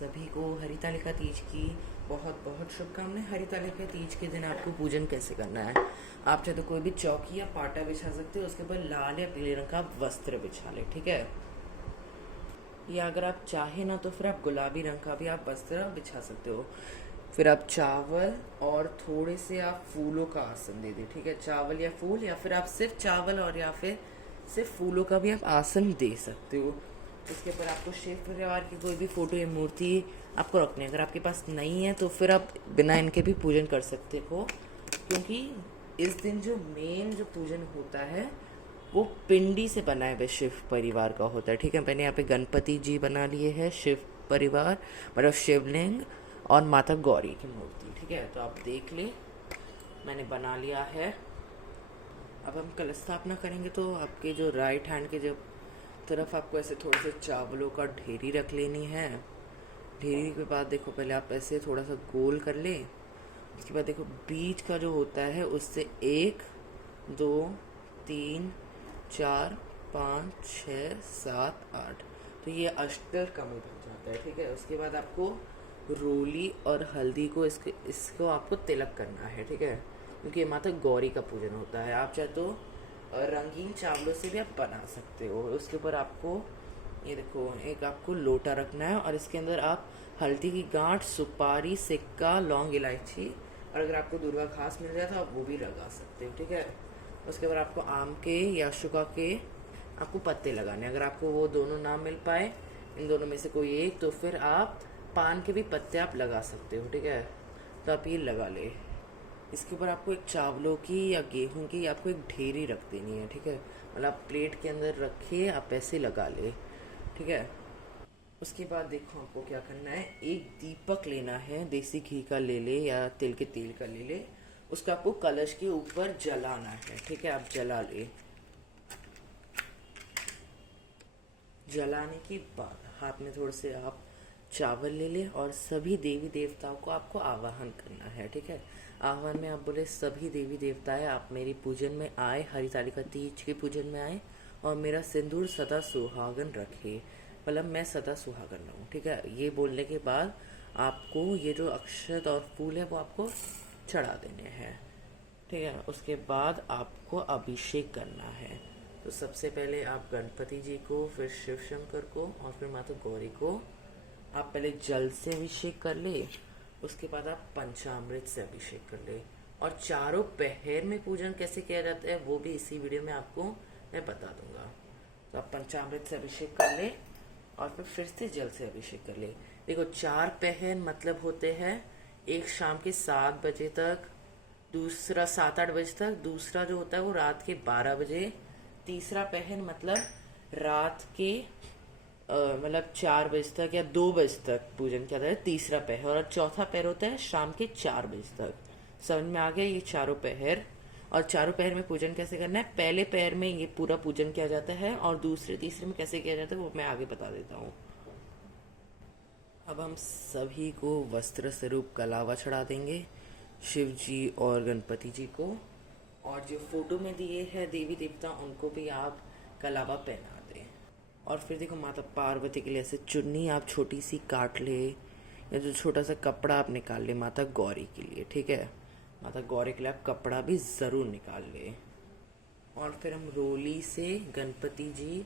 सभी को हरितालिका तीज की बहुत बहुत शुभकामनाएं। हरितालिका तीज के दिन आपको पूजन कैसे करना है, आप चाहे तो कोई भी चौकी या पाटा बिछा सकते हो, उसके ऊपर लाल या पीले रंग का वस्त्र बिछा ले, ठीक है। या अगर आप चाहे ना तो फिर आप गुलाबी रंग का भी आप वस्त्र बिछा सकते हो। फिर आप चावल और थोड़े से आप फूलों का आसन दे दें, ठीक है। चावल या फूल, या फिर आप सिर्फ चावल और या फिर सिर्फ फूलों का भी आप आसन दे सकते हो। उसके ऊपर आपको शिव परिवार की कोई भी फोटो या मूर्ति आपको रखनी है। अगर आपके पास नहीं है तो फिर आप बिना इनके भी पूजन कर सकते हो, क्योंकि इस दिन जो मेन जो पूजन होता है वो पिंडी से बनाए हुए शिव परिवार का होता है, ठीक है। मैंने यहाँ पे गणपति जी बना लिए हैं, शिव परिवार मतलब शिवलिंग और माता गौरी की मूर्ति, ठीक है। तो आप देख ले, मैंने बना लिया है। अब हम कलश स्थापना करेंगे तो आपके जो राइट हैंड के जो तरफ आपको ऐसे थोड़े से चावलों का ढेरी रख लेनी है। ढेरी के बाद देखो, पहले आप ऐसे थोड़ा सा गोल कर ले। उसके बाद देखो बीच का जो होता है उससे 1 2 3 4 5 6 7 8, तो ये अष्टर कमल बन जाता है, ठीक है। उसके बाद आपको रोली और हल्दी को इसको आपको तिलक करना है, ठीक है, क्योंकि ये माता गौरी का पूजन होता है। आप चाहे तो रंगीन चावलों से भी आप बना सकते हो। उसके ऊपर आपको ये देखो, एक आपको लोटा रखना है और इसके अंदर आप हल्दी की गांठ, सुपारी, सिक्का, लौंग, इलायची और अगर आपको दुर्वा घास मिल जाए तो आप वो भी लगा सकते हो, ठीक है। उसके बाद आपको आम के या अशोका के आपको पत्ते लगाने। अगर आपको वो दोनों ना मिल पाए, इन दोनों में से कोई एक, तो फिर आप पान के भी पत्ते आप लगा सकते हो, ठीक है। तो आप ये लगा ले। इसके ऊपर आपको एक चावलों की या गेहूं की आपको एक ढेरी रख देनी है, ठीक है। मतलब आप प्लेट के अंदर रखिए, आप ऐसे लगा ले, ठीक है। उसके बाद देखो आपको क्या करना है, एक दीपक लेना है, देसी घी का ले ले या तिल के तेल का ले ले। उसका आपको कलश के ऊपर जलाना है, ठीक है। आप जला ले। जलाने के बाद हाथ में थोड़े से आप चावल ले ले और सभी देवी देवताओं को आपको आवाहन करना है, ठीक है। आह्वान में आप बोले, सभी देवी देवताएं आप मेरी पूजन में आए, हरितालिका तीज के पूजन में आए और मेरा सिंदूर सदा सुहागन रखे, मतलब मैं सदा सुहागन रहूं, ठीक है। ये बोलने के बाद आपको ये जो अक्षत और फूल है वो आपको चढ़ा देने हैं, ठीक है। उसके बाद आपको अभिषेक करना है। तो सबसे पहले आप गणपति जी को, फिर शिव शंकर को और फिर माता गौरी को आप पहले जल से अभिषेक कर ले। उसके बाद आप पंचामृत से अभिषेक कर ले। और चारों पहर में पूजन कैसे किया जाता है वो भी इसी वीडियो में आपको मैं बता दूंगा। तो आप पंचामृत से अभिषेक कर ले और फिर से जल से अभिषेक कर ले। देखो, 4 पहर मतलब होते हैं, एक शाम के 7 बजे तक, दूसरा 7-8 बजे तक, दूसरा जो होता है वो रात के 12 बजे, तीसरा पहर मतलब रात के मतलब 4 बजे तक या 2 बजे तक पूजन किया जाता है, तीसरा पहर। और चौथा पहर होता है शाम के 4 बजे तक। समझ में आ गया ये चारों पहर। और चारों पहर में पूजन कैसे करना है, पहले पहर में ये पूरा पूजन किया जाता है और दूसरे तीसरे में कैसे किया जाता है वो मैं आगे बता देता हूँ। अब हम सभी को वस्त्र स्वरूप कलावा चढ़ा देंगे, शिव जी और गणपति जी को। और जो फोटो में दिए हैं देवी देवता उनको भी आप कलावा पहना दें। और फिर देखो, माता पार्वती के लिए ऐसे चुन्नी आप छोटी सी काट ले, या जो छोटा सा कपड़ा आप निकाल ले माता गौरी के लिए, ठीक है। माता गौरी के लिए आप कपड़ा भी ज़रूर निकाल ले। और फिर हम रोली से गणपति जी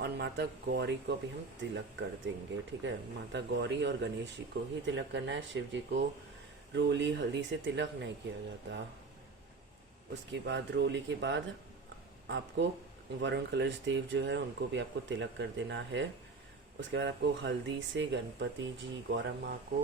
और माता गौरी को भी हम तिलक कर देंगे, ठीक है। माता गौरी और गणेश जी को ही तिलक करना है, शिव जी को रोली हल्दी से तिलक नहीं किया जाता। उसके बाद रोली के बाद आपको वरुण कलश देव जो है उनको भी आपको तिलक कर देना है। उसके बाद आपको हल्दी से गणपति जी, गौरा माँ को,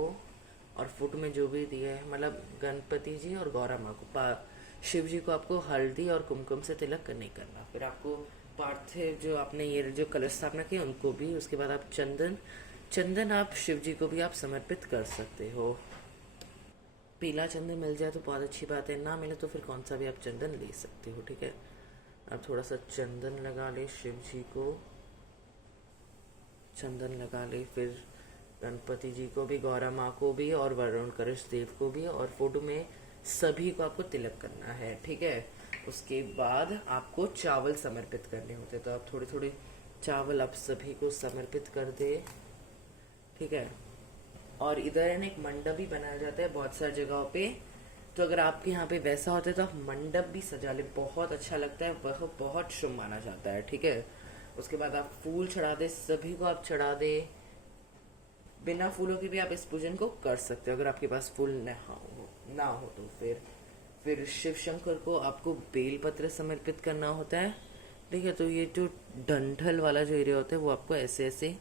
और फुट में जो भी दिया है मतलब गणपति जी और गौरा माँ को, शिव जी को आपको हल्दी और कुमकुम से तिलक नहीं करना। फिर आपको पार्थिव जो आपने ये जो कलश स्थापना की उनको भी, उसके बाद आप चंदन आप शिव जी को भी आप समर्पित कर सकते हो। पीला चंदन मिल जाए तो बहुत अच्छी बात है, ना मिले तो फिर कौन सा भी आप चंदन ले सकते हो, ठीक है। अब थोड़ा सा चंदन लगा ले, शिव जी को चंदन लगा ले, फिर गणपति जी को भी, गौरा माँ को भी और वरुण कलश देव को भी, और फोटो में सभी को आपको तिलक करना है, ठीक है। उसके बाद आपको चावल समर्पित करने होते, तो आप थोड़े थोड़े चावल आप सभी को समर्पित कर दे, ठीक है। और इधर है ना एक मंडप भी बनाया जाता है बहुत सारी जगहों पे। तो अगर आपके यहाँ पे वैसा होता है तो आप मंडप भी सजा ले, बहुत अच्छा लगता है, वह बहुत शुभ माना जाता है। ठीक है, उसके बाद आप फूल चढ़ा दे, सभी को आप चढ़ा दे। बिना फूलों के भी आप इस पूजन को कर सकते हो, अगर आपके पास फूल ना हो तो फिर शिव शंकर को आपको बेलपत्र समर्पित करना होता है। ठीक है, तो ये जो डंठल वाला जो एरिया होता है वो आपको ऐसे ऐसे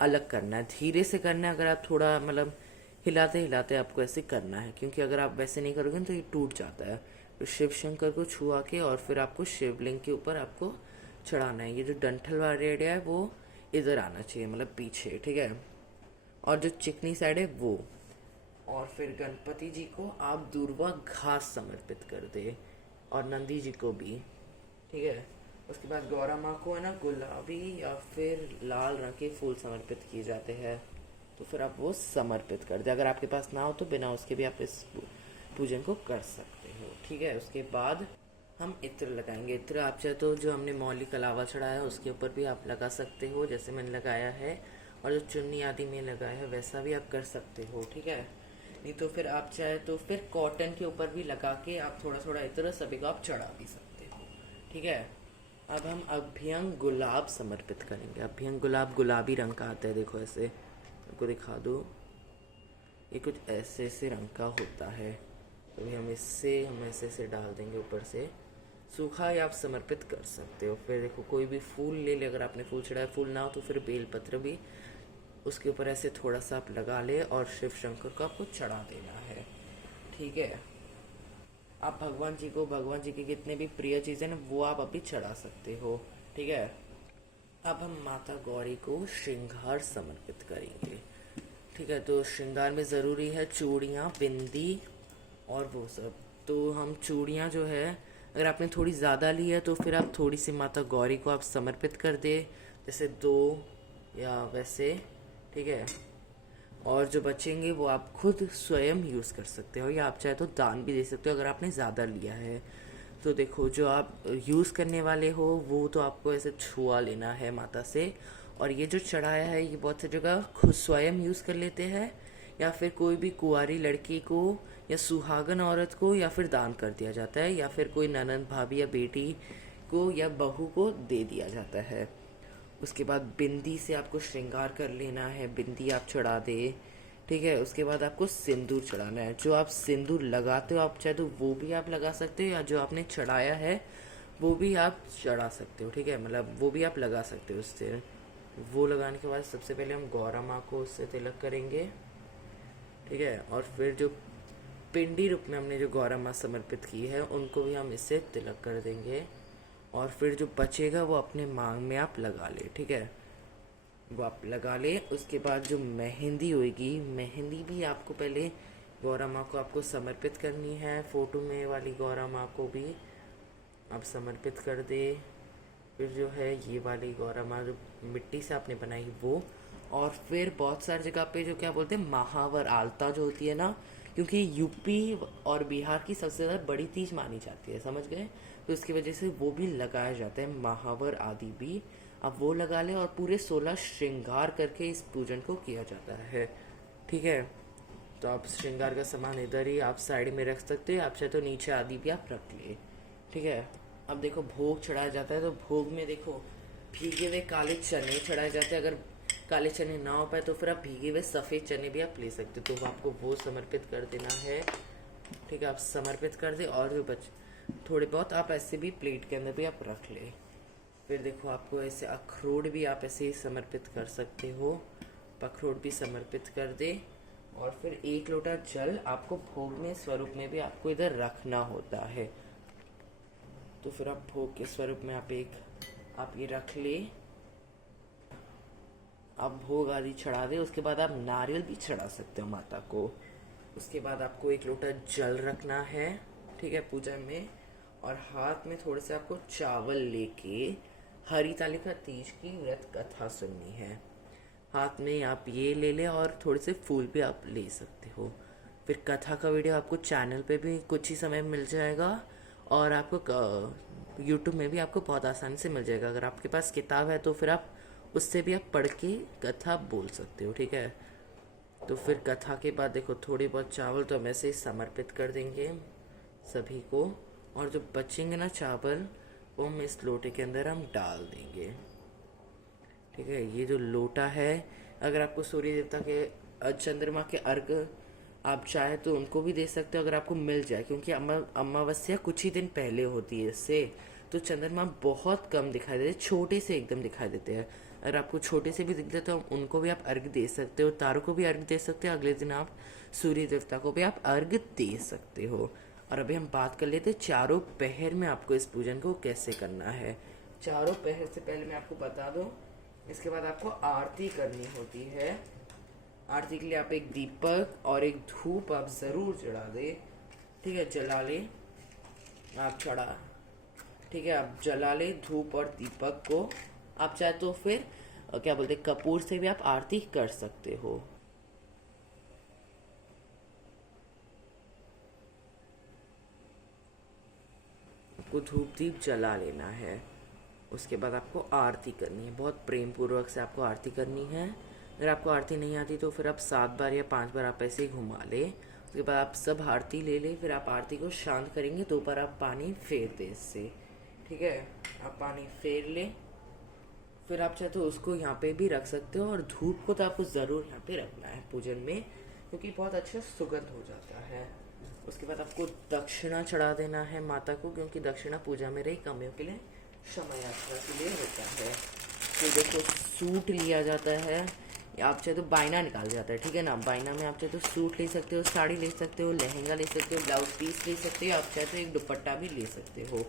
अलग करना है, धीरे से करना है। अगर आप थोड़ा मतलब हिलाते हिलाते आपको ऐसे करना है, क्योंकि अगर आप वैसे नहीं करोगे तो ये टूट जाता है। तो शिव शंकर को छुआ के और फिर आपको शिवलिंग के ऊपर आपको चढ़ाना है। ये जो डंठल वाला एरिया है वो इधर आना चाहिए, मतलब पीछे। ठीक है, और जो चिकनी साइड है वो। और फिर गणपति जी को आप दूर्वा घास समर्पित कर दे, और नंदी जी को भी। ठीक है, उसके बाद गौरा माँ को है ना गुलाबी या फिर लाल रंग के फूल समर्पित किए जाते हैं, तो फिर आप वो समर्पित कर दे। अगर आपके पास ना हो तो बिना उसके भी आप इस पूजन को कर सकते हो। ठीक है, उसके बाद हम इत्र लगाएंगे। इत्र आप चाहे तो जो हमने मौली कलावा चढ़ाया है उसके ऊपर भी आप लगा सकते हो, जैसे मैंने लगाया है, और जो चुन्नी आदि में लगाया है वैसा भी आप कर सकते हो। ठीक है, नहीं तो फिर आप चाहे तो फिर कॉटन के ऊपर भी लगा के आप थोड़ा थोड़ा इत्र सभी को आप चढ़ा भी सकते हो। ठीक है, अब हम अभ्यंग गुलाब समर्पित करेंगे। अभ्यंग गुलाब गुलाबी रंग का आता है, देखो ऐसे, आपको दिखा दो, ये कुछ ऐसे ऐसे रंग का होता है। तो हम ऐसे ऐसे डाल देंगे ऊपर से। सूखा या आप समर्पित कर सकते हो। फिर देखो कोई भी फूल ले ले, अगर आपने फूल चढ़ाया, फूल ना हो तो फिर बेलपत्र भी उसके ऊपर ऐसे थोड़ा सा आप लगा ले और शिव शंकर को आपको चढ़ा देना है। ठीक है, आप भगवान जी की कितने भी प्रिय चीज़ें ना वो आप अभी चढ़ा सकते हो। ठीक है, अब हम माता गौरी को श्रृंगार समर्पित करेंगे। ठीक है, तो श्रृंगार में ज़रूरी है चूड़ियाँ, बिंदी और वो सब। तो हम चूड़ियाँ जो है, अगर आपने थोड़ी ज़्यादा ली है तो फिर आप थोड़ी सी माता गौरी को आप समर्पित कर दे, जैसे 2 या वैसे। ठीक है, और जो बचेंगे वो आप खुद स्वयं यूज़ कर सकते हो, या आप चाहे तो दान भी दे सकते हो अगर आपने ज़्यादा लिया है। तो देखो जो आप यूज़ करने वाले हो वो तो आपको ऐसे छुआ लेना है माता से, और ये जो चढ़ाया है ये बहुत सी जगह खुद स्वयं यूज़ कर लेते हैं, या फिर कोई भी कुंवारी लड़की को या सुहागन औरत को या फिर दान कर दिया जाता है, या फिर कोई ननद भाभी या बेटी को या बहू को दे दिया जाता है। उसके बाद बिंदी से आपको श्रृंगार कर लेना है, बिंदी आप चढ़ा दे। ठीक है, उसके बाद आपको सिंदूर चढ़ाना है। जो आप सिंदूर लगाते हो आप चाहे तो वो भी आप लगा सकते हो, या जो आपने चढ़ाया है वो भी आप चढ़ा सकते हो। ठीक है, मतलब वो भी आप लगा सकते हो उससे। वो लगाने के बाद सबसे पहले हम गौरा माँ को उससे तिलक करेंगे। ठीक है, और फिर जो पिंडी रूप में हमने जो गौरा माँ समर्पित की है उनको भी हम इससे तिलक कर देंगे, और फिर जो बचेगा वो अपने मांग में आप लगा ले। ठीक है, वो आप लगा ले। उसके बाद जो मेहंदी होगी, मेहंदी भी आपको पहले गौरा माँ को आपको समर्पित करनी है। फोटो में वाली गौरा माँ को भी आप समर्पित कर दे। फिर जो है ये वाली गौरा माँ जो मिट्टी से आपने बनाई वो, और फिर बहुत सारी जगह पे जो क्या बोलते हैं महावर आलता जो होती है ना, क्योंकि यूपी और बिहार की सबसे ज़्यादा बड़ी तीज मानी जाती है, समझ गए, तो इसकी वजह से वो भी लगाया जाता है, महावर आदि भी आप वो लगा लें, और पूरे 16 श्रृंगार करके इस पूजन को किया जाता है। ठीक है, तो आप श्रृंगार का सामान इधर ही आप साइड में रख सकते हैं, आप चाहे तो नीचे आदि भी आप रख लिए। ठीक है, अब देखो भोग चढ़ाया जाता है, तो भोग में देखो भीगे हुए काले चने चढ़ाए जाते हैं। अगर काले चने ना हो पाए तो फिर आप भीगे हुए सफ़ेद चने भी आप ले सकते हो, तो आपको वो समर्पित कर देना है। ठीक है, आप समर्पित कर दे, और जो थोड़े बहुत आप ऐसे भी प्लेट के अंदर भी आप रख ले। फिर देखो आपको ऐसे अखरोट भी आप ऐसे ही समर्पित कर सकते हो, अखरोट भी समर्पित कर दे। और फिर 1 लोटा जल आपको भोग में स्वरूप में भी आपको इधर रखना होता है। तो फिर आप भोग के स्वरूप में आप ये रख ले, आप भोग आदि चढ़ा दे। उसके बाद आप नारियल भी चढ़ा सकते हो माता को। उसके बाद आपको 1 लोटा जल रखना है, ठीक है, पूजा में, और हाथ में थोड़े से आपको चावल लेके हरितालिका तीज की व्रत कथा सुननी है। हाथ में आप ये ले ले, और थोड़े से फूल भी आप ले सकते हो। फिर कथा का वीडियो आपको चैनल पे भी कुछ ही समय में मिल जाएगा, और आपको यूट्यूब में भी आपको बहुत आसानी से मिल जाएगा। अगर आपके पास किताब है तो फिर आप उससे भी आप पढ़ के कथा बोल सकते हो। ठीक है, तो फिर कथा के बाद देखो थोड़े बहुत चावल तो हम ऐसे ही समर्पित कर देंगे सभी को, और जो बचेंगे ना चावल वो हम इस लोटे के अंदर हम डाल देंगे। ठीक है, ये जो लोटा है, अगर आपको सूर्य देवता के चंद्रमा के अर्घ आप चाहे तो उनको भी दे सकते हो अगर आपको मिल जाए, क्योंकि अमावस्या कुछ ही दिन पहले होती है इससे, तो चंद्रमा बहुत कम दिखाई देते, छोटे से एकदम दिखाई देते हैं। अगर आपको छोटे से भी दिखते हैं तो उनको भी आप अर्घ दे सकते हो, तारों को भी अर्घ दे सकते हो, अगले दिन आप सूर्य देवता को भी आप अर्घ दे सकते हो। और अभी हम बात कर लेते हैं चारों पहर में आपको इस पूजन को कैसे करना है। चारों पहर से पहले मैं आपको बता दूं, इसके बाद आपको आरती करनी होती है। आरती के लिए आप एक दीपक और एक धूप आप जरूर जला दे। ठीक है, जला ले आप चढ़ा। ठीक है, आप जला ले धूप और दीपक को। आप चाहे तो फिर क्या बोलते कपूर से भी आप आरती कर सकते हो। आपको धूप दीप जला लेना है, उसके बाद आपको आरती करनी है, बहुत प्रेम पूर्वक से आपको आरती करनी है। अगर आपको आरती नहीं आती तो फिर आप 7 बार या 5 बार आप ऐसे ही घुमा ले। उसके बाद आप सब आरती ले ले, फिर आप आरती को शांत करेंगे, 2 बार आप पानी फेर दे इससे। ठीक है, आप पानी फेर ले, फिर आप चाहे तो उसको यहाँ पे भी रख सकते हो, और धूप को तो आपको ज़रूर यहाँ पे रखना है पूजन में, क्योंकि बहुत अच्छा सुगंध हो जाता है। उसके बाद आपको दक्षिणा चढ़ा देना है माता को, क्योंकि दक्षिणा पूजा में रही कमियों के लिए क्षमा यात्रा के लिए होता है। तो देखो सूट लिया जाता है, आप चाहे तो बायना निकाल जाता है। ठीक है ना, बायना में आप चाहे तो सूट ले सकते हो, साड़ी ले सकते हो, लहंगा ले सकते हो, ब्लाउज पीस ले सकते हो, आप चाहे तो एक दुपट्टा भी ले सकते हो।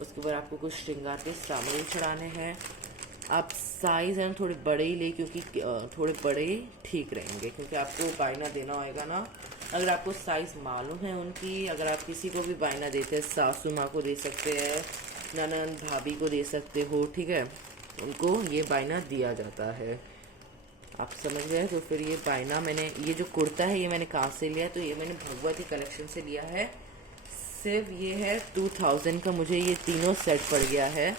उसके बाद आपको कुछ श्रृंगार के सामने चढ़ाने हैं। आप साइज़ है थोड़े बड़े ही ले, क्योंकि थोड़े बड़े ठीक रहेंगे, क्योंकि आपको बायना देना होएगा ना। अगर आपको साइज़ मालूम है उनकी, अगर आप किसी को भी बायना देते हैं, सासू माँ को दे सकते हैं, ननद भाभी को दे सकते हो। ठीक है, उनको ये बायना दिया जाता है, आप समझ गए। तो फिर ये बायना मैंने, ये जो कुर्ता है ये मैंने कहाँ से लिया है, तो ये मैंने भगवती कलेक्शन से लिया है। सिर्फ ये है 2000 का, मुझे ये तीनों सेट पड़ गया है।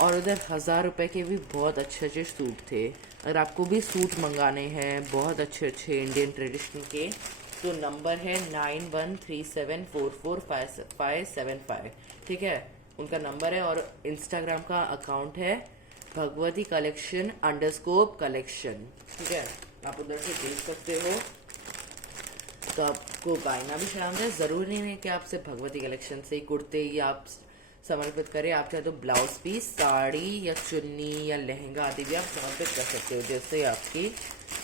और उधर 1000 रुपये के भी बहुत अच्छे अच्छे सूट थे। अगर आपको भी सूट मंगाने हैं बहुत अच्छे अच्छे इंडियन ट्रेडिशनल के, तो नंबर है 9137445575। ठीक है, उनका नंबर है, और इंस्टाग्राम का अकाउंट है भगवती कलेक्शन_कलेक्शन। ठीक है, आप उधर से देख सकते हो। तो आपको बायना भी चढ़ाना है, ज़रूरी नहीं है कि आप सिर्फ भगवती कलेक्शन से ही कुर्ते या आप समर्पित करें। आप चाहे तो ब्लाउज पीस, साड़ी या चुन्नी या लहंगा आदि भी आप समर्पित कर सकते हो, जैसे आपकी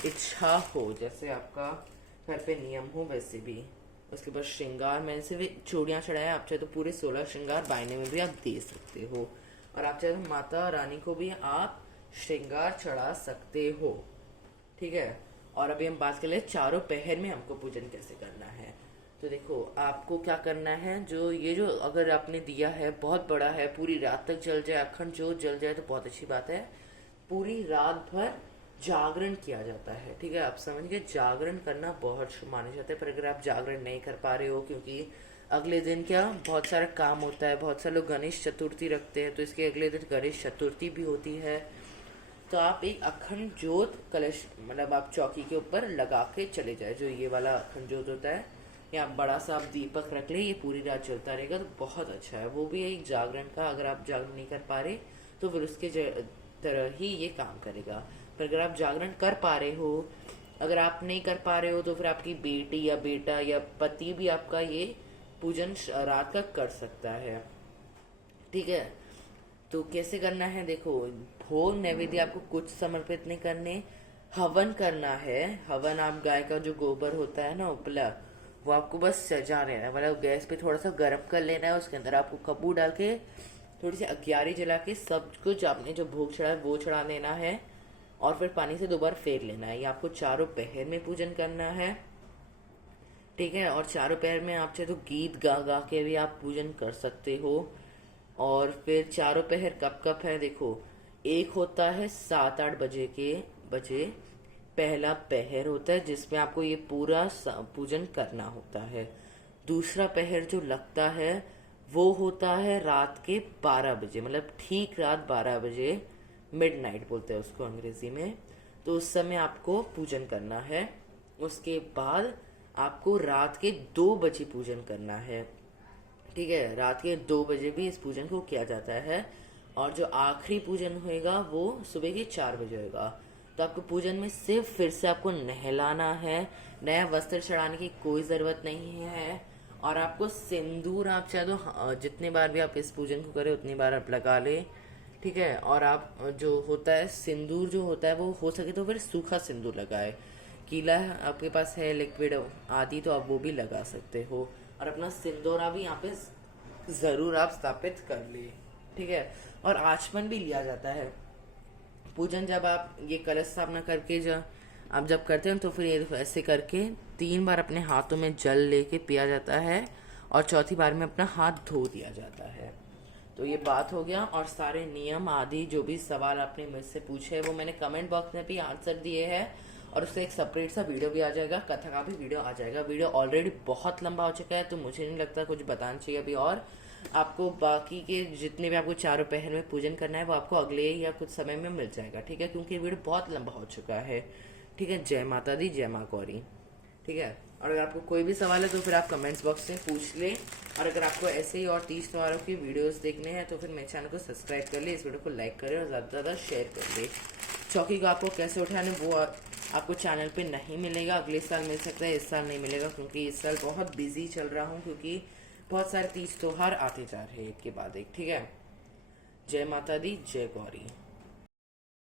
इच्छा हो, जैसे आपका घर पे नियम हो वैसे भी। उसके बाद श्रृंगार, मैंने सिर्फ चूड़ियाँ चढ़ाया, आप चाहे तो पूरे 16 श्रृंगार बायने में भी आप दे सकते हो। और आप चाहे तो माता रानी को भी आप श्रृंगार चढ़ा सकते हो। ठीक है, और अभी हम बात कर ले चारों पहर में हमको पूजन कैसे करना है। तो देखो आपको क्या करना है, जो अगर आपने दिया है बहुत बड़ा है, पूरी रात तक जल जाए, अखंड ज्योत जल जाए तो बहुत अच्छी बात है। पूरी रात भर जागरण किया जाता है। ठीक है, आप समझ गए, जागरण करना बहुत शुभ माना जाता है। पर अगर आप जागरण नहीं कर पा रहे हो, क्योंकि अगले दिन क्या बहुत सारा काम होता है, बहुत सारे लोग गणेश चतुर्थी रखते हैं, तो इसके अगले दिन गणेश चतुर्थी भी होती है, तो आप एक अखंड ज्योत कलश, मतलब आप चौकी के ऊपर लगा के चले जाए, जो ये वाला अखंड ज्योत होता है, या बड़ा सा आप दीपक रख ले, ये पूरी रात चलता रहेगा, तो बहुत अच्छा है। वो भी एक जागरण का, अगर आप जागरण नहीं कर पा रहे तो फिर उसके तरह ही ये काम करेगा। पर अगर आप जागरण कर पा रहे हो, अगर आप नहीं कर पा रहे हो, तो फिर आपकी बेटी या बेटा या पति भी आपका ये पूजन रात का कर सकता है। ठीक है, तो कैसे करना है देखो, भोग नैवेद्य आपको कुछ समर्पित नहीं करने, हवन करना है। हवन आप गाय का जो गोबर होता है ना उपला, वो आपको बस सजा लेना है, मतलब गैस पे थोड़ा सा गर्म कर लेना है, उसके अंदर आपको कपूर डाल के थोड़ी सी अग्यारी जला के सब कुछ आपने जो भोग चढ़ा है वो चढ़ा लेना है, और फिर पानी से 2 बार फेर लेना है। ये आपको चारों पहर में पूजन करना है। ठीक है, और चारों पहर में आप चाहे तो गीत गा गा के भी आप पूजन कर सकते हो। और फिर चारों पहर कब कब है देखो, एक होता है 7-8 बजे पहला पहर होता है, जिसमें आपको ये पूरा पूजन करना होता है। दूसरा पहर जो लगता है वो होता है रात के 12 बजे, मतलब ठीक रात 12 बजे, मिडनाइट बोलते हैं उसको अंग्रेजी में। तो उस समय आपको पूजन करना है। उसके बाद आपको रात के 2 बजे पूजन करना है। ठीक है, रात के 2 बजे भी इस पूजन को किया जाता है। और जो आखिरी पूजन होएगा वो सुबह के 4 बजे होएगा। तो आपको पूजन में सिर्फ फिर से आपको नहलाना है, नया वस्त्र चढ़ाने की कोई ज़रूरत नहीं है। और आपको सिंदूर, आप चाहे तो जितने बार भी आप इस पूजन को करें उतनी बार आप लगा ले। ठीक है, और आप जो होता है सिंदूर जो होता है वो हो सके तो फिर सूखा सिंदूर लगाए। गीला आपके पास है लिक्विड आदि तो आप वो भी लगा सकते हो। और अपना सिंदूरा भी यहाँ पे ज़रूर आप स्थापित कर ले। ठीक है, और आचमन भी लिया जाता है। पूजन जब आप ये कलश स्थापना करके जब आप जब करते हैं तो फिर ये ऐसे करके 3 बार अपने हाथों में जल लेके पिया जाता है और चौथी बार में अपना हाथ धो दिया जाता है। तो ये बात हो गया। और सारे नियम आदि जो भी सवाल आपने मुझसे पूछे हैं वो मैंने कमेंट बॉक्स में भी आंसर दिए हैं और उससे एक सेपरेट सा वीडियो भी आ जाएगा, कथा का भी वीडियो आ जाएगा। वीडियो ऑलरेडी बहुत लंबा हो चुका है तो मुझे नहीं लगता कुछ बताना चाहिए अभी। और आपको बाकी के जितने भी आपको चारों पहर में पूजन करना है वो आपको अगले या कुछ समय में मिल जाएगा। ठीक है, क्योंकि वीडियो बहुत लंबा हो चुका है। ठीक है, जय माता दी, जय माँ गौरी। ठीक है, और अगर आपको कोई भी सवाल है तो फिर आप कमेंट्स बॉक्स में पूछ ले। और अगर आपको ऐसे ही और 30 त्योहारों की वीडियोस देखने हैं तो फिर मेरे चैनल को सब्सक्राइब कर ले, इस वीडियो को लाइक करें और ज़्यादा से ज़्यादा शेयर कर ले। चौकी को आपको कैसे उठाने वो आपको चैनल पे नहीं मिलेगा, अगले साल मिल सकता है, इस साल नहीं मिलेगा क्योंकि इस साल बहुत बिजी चल रहा हूँ क्योंकि बहुत सारे 30 त्योहार आते जा रहे हैं एक के बाद एक। ठीक है, जय माता दी, जय गौरी।